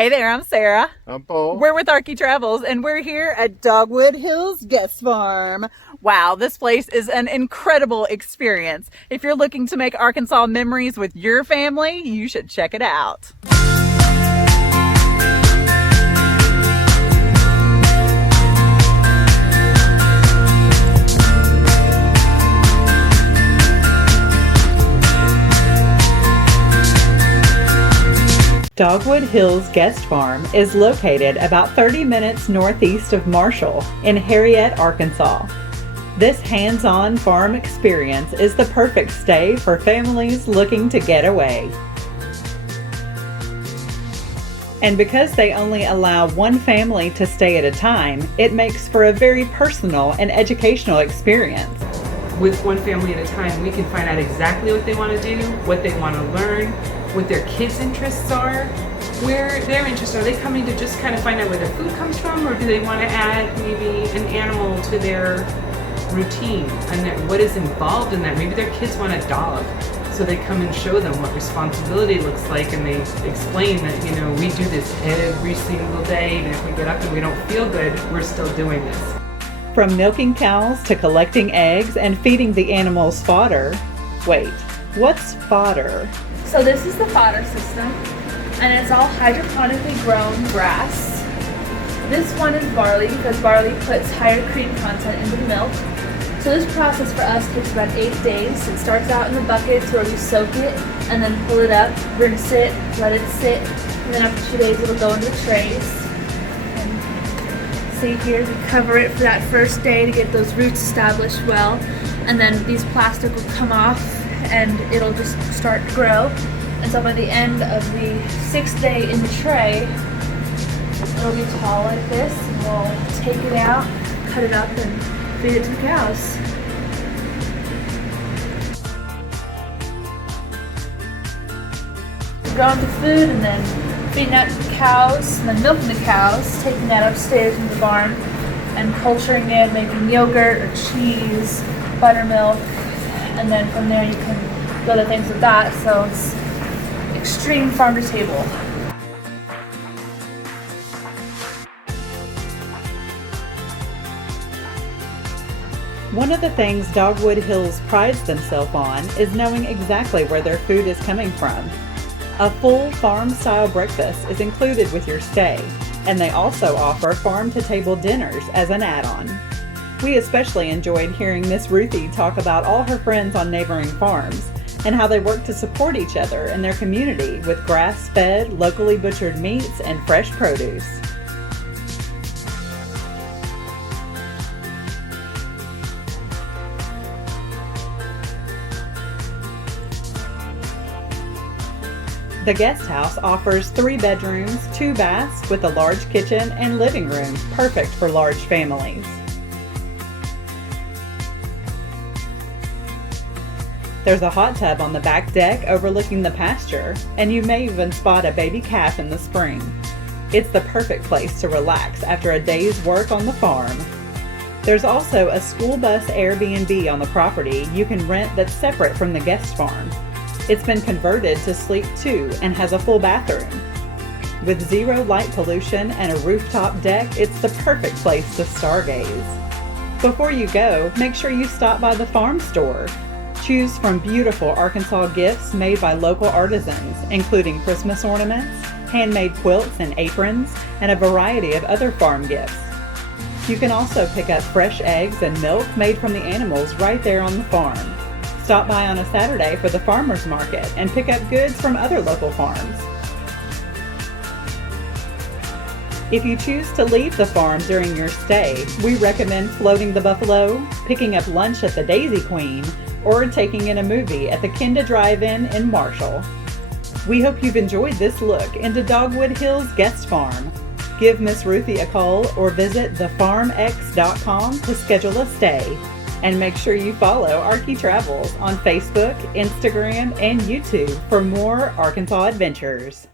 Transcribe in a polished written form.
Hey there, I'm Sarah. I'm Paul. We're with Arkie Travels, and we're here at Dogwood Hills Guest Farm. Wow, this place is an incredible experience. If you're looking to make Arkansas memories with your family, you should check it out. Dogwood Hills Guest Farm is located about 30 minutes northeast of Marshall in Harriet, Arkansas. This hands-on farm experience is the perfect stay for families looking to get away. And because they only allow one family to stay at a time, it makes for a very personal and educational experience. With one family at a time, we can find out exactly what they want to do, what they want to learn, what their kids' interests are, where their interests are. Are they coming to just kind of find out where their food comes from, or do they want to add maybe an animal to their routine and what is involved in that? Maybe their kids want a dog, so they come and show them what responsibility looks like, and they explain that, you know, we do this every single day, and if we get up and we don't feel good, we're still doing this. From milking cows to collecting eggs and feeding the animals fodder. Wait, what's fodder? So this is the fodder system, and it's all hydroponically grown grass. This one is barley because barley puts higher cream content into the milk. So this process for us takes about 8 days. It starts out in the buckets where we soak it and then pull it up, rinse it, let it sit, and then after 2 days it'll go into the trays. And see here, we cover it for that first day to get those roots established well, and then these plastic will come off and it'll just start to grow. And so by the end of the 6th day in the tray, it'll be tall like this, and we'll take it out, cut it up, and feed it to the cows. Growing the food and then feeding that to the cows, and then milking the cows, taking that upstairs in the barn, and culturing it, making yogurt or cheese, buttermilk, and then from there you can do other things with that. So it's extreme farm to table. One of the things Dogwood Hills prides themselves on is knowing exactly where their food is coming from. A full farm-style breakfast is included with your stay, and they also offer farm-to-table dinners as an add-on. We especially enjoyed hearing Miss Ruthie talk about all her friends on neighboring farms and how they work to support each other in their community with grass-fed, locally butchered meats and fresh produce. The guest house offers 3 bedrooms, 2 baths with a large kitchen and living room, perfect for large families. There's a hot tub on the back deck overlooking the pasture, and you may even spot a baby calf in the spring. It's the perfect place to relax after a day's work on the farm. There's also a school bus Airbnb on the property you can rent that's separate from the guest farm. It's been converted to Sleep 2 and has a full bathroom. With 0 light pollution and a rooftop deck, it's the perfect place to stargaze. Before you go, make sure you stop by the farm store. Choose from beautiful Arkansas gifts made by local artisans, including Christmas ornaments, handmade quilts and aprons, and a variety of other farm gifts. You can also pick up fresh eggs and milk made from the animals right there on the farm. Stop by on a Saturday for the farmers market and pick up goods from other local farms. If you choose to leave the farm during your stay, we recommend floating the buffalo, picking up lunch at the Daisy Queen, or taking in a movie at the Kenda Drive-In in Marshall. We hope you've enjoyed this look into Dogwood Hills Guest Farm. Give Miss Ruthie a call or visit thefarmx.com to schedule a stay. And make sure you follow Arkie Travels on Facebook, Instagram, and YouTube for more Arkansas adventures.